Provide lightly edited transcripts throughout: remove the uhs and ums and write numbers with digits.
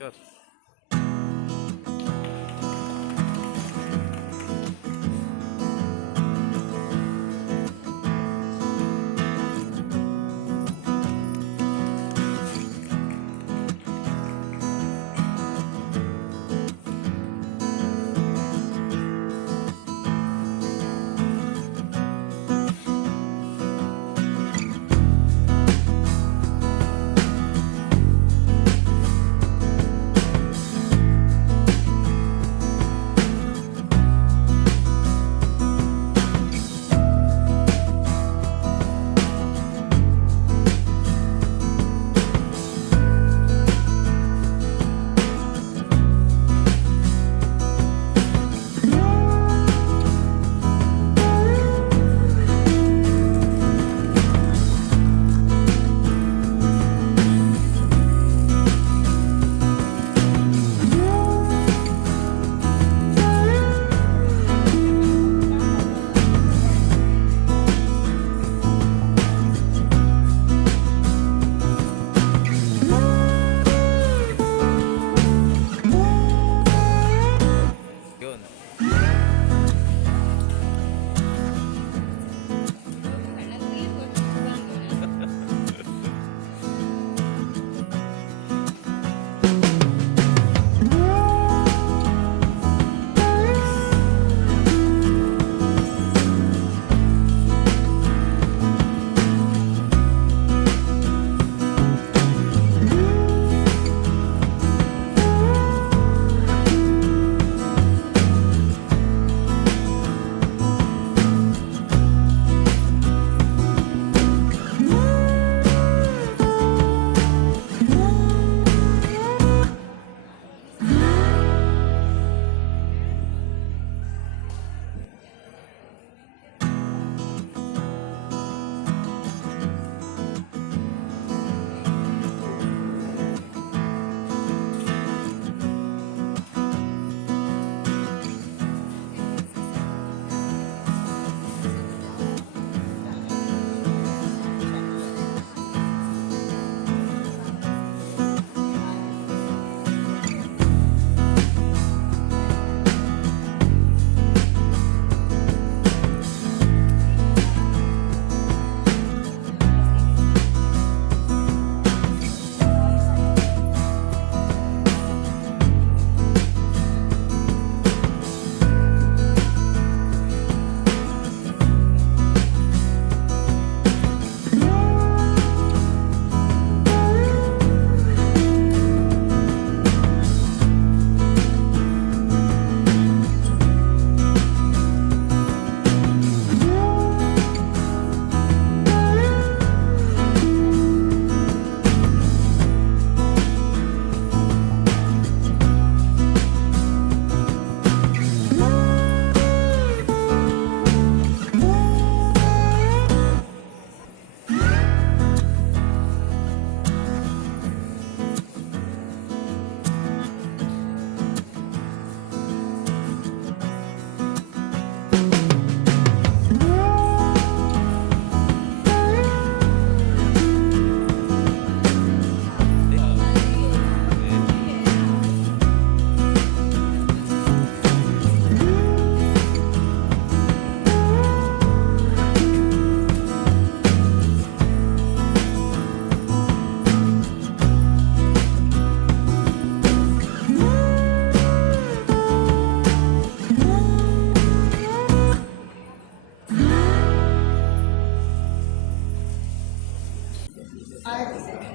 कर.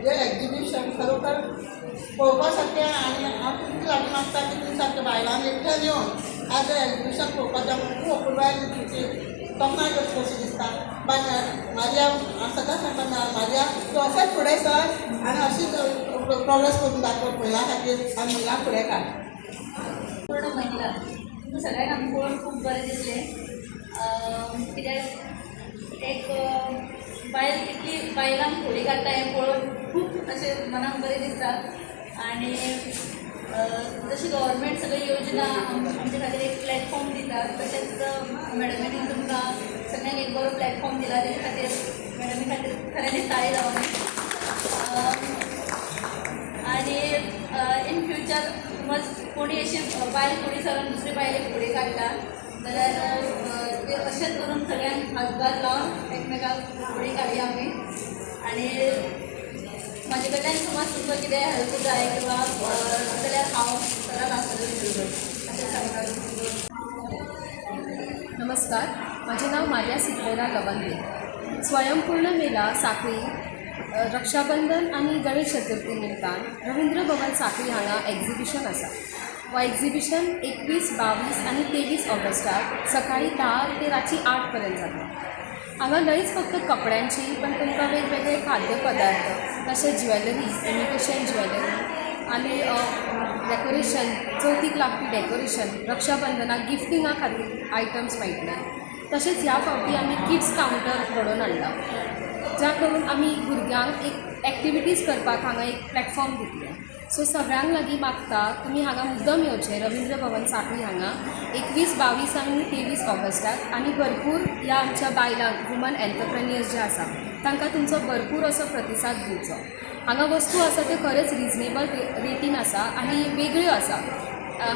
जे एक्झिबिशन खरोखर पळोवपासारकें आनी हांव तुमकां लागून मागता की तुमी सारकें बायलांक एकठांय येवन आज एक्झिबिशन पळोवपाचें खूब अपुरबाय तोखणाय करची कशी दिसता. म्हाज्या सदांच सांगता म्हाज्या तूं अशेंच फुडें सर आनी अशीच प्रोग्रेस करून दाखय महिलां खातीर आनी महिलांक फुडें काड. पूर्ण महिला तुमकां सगळ्यांक आमी पळोवन खूब बरें दिसलें कित्याक एक बायल कितली बायलांक फुडें काडटा हें पळोवन खूब अशें मनाक बरें दिसता. आनी जशी गव्हर्मेंट सगळ्यो योजना आमचे खातीर एक प्लॅटफॉर्म दिता तशेंच मॅडमीन तुमकां सगळ्यांक एक बरो प्लॅटफॉर्म दिला तेजे खातीर मॅडमी खातीर खरें दिसता ताळी लावन. आनी इन फ्युचर समज कोणी अशी बायल फुडें सरून दुसरी बायल एक फुडें काडटा जाल्यार ते अशेंच करून सगळ्यांक हातभार लावन एकमेकाक फुडें काडया आमी. आनी म्हाजे कडल्यान समज तुमकां कितें हेल्प जाय किंवा जाल्यार हांव सदांच आसतलें अशें सांगता. नमस्कार, माझे नाव मारिया सिद्धेरा लवंदे. स्वयंपूर्ण मेला साखळी रक्षा बंधन आणि गणेश चतुर्थी निमतान रवींद्र भवन साखळी हांगा एग्जिबिशन आसा. हो एग्जिबिशन 21, 22 आणि 23 ऑगस्टाक सकाळी 10 ते रातची 8 पर्यंत जाता. हांगा न्हयच फक्त कपड्यांची पण तुमकां वेगवेगळे खाद्यपदार्थ तशेंच ज्वेलरीज, इमिटेशन ज्वेलरी आणि डेकोरेशन, चवथीक लागपी डेकोरेशन, रक्षाबंधनाक गिफ्टिंगा खातीर आयटम्स मेळटले. तशेंच ह्या फावटी आमी किड्स कावंटर घडोवन हाडला, ज्या करून आमी भुरग्यांक एक एक्टिविटीज करपाक हांगा एक प्लॅटफॉर्म दितले. सो सगळ्यांक लागीं मागता तुमी हांगा मुद्दम येवचें रवींद्र भवन साखळी हांगा 21, 22 आनी 23 ऑगस्टाक. आनी भरपूर ह्या आमच्या बायलांक वुमन एंटरप्रेन्युअर्स जे आसा तांकां तुमचो भरपूर असो प्रतिसाद दिवचो. हांगा वस्तू आसा त्यो खरेंच रिजनेबल रेटीन आसा आनी वेगळ्यो आसा.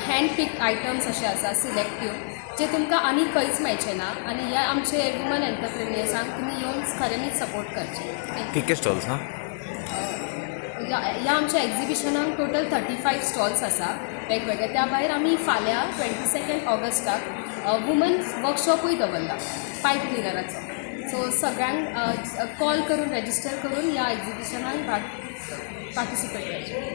हँड पिक्ड आयटम्स अशे आसा सिलेक्टीव जे तुमकां आनी खंयच मेळचे ना. आनी ह्या आमचे वुमन एंटरप्रेन्युअर्सांक तुमी येवन खऱ्यांनीच सपोर्ट करचे. कितके स्टॉल्स हां? ह्या आमच्या एग्जिबिशनाक टोटल 35 स्टॉल्स आसा वेगवेगळे. त्या भायर आमी फाल्यां 22 ऑगस्टाक वुमन वर्कशॉपूय दवरला पायप क्लिनराचो. सो सगळ्यांक कॉल करून रजिस्टर करून ह्या एग्जिबिशनाक पार्टिसिपेट करचें.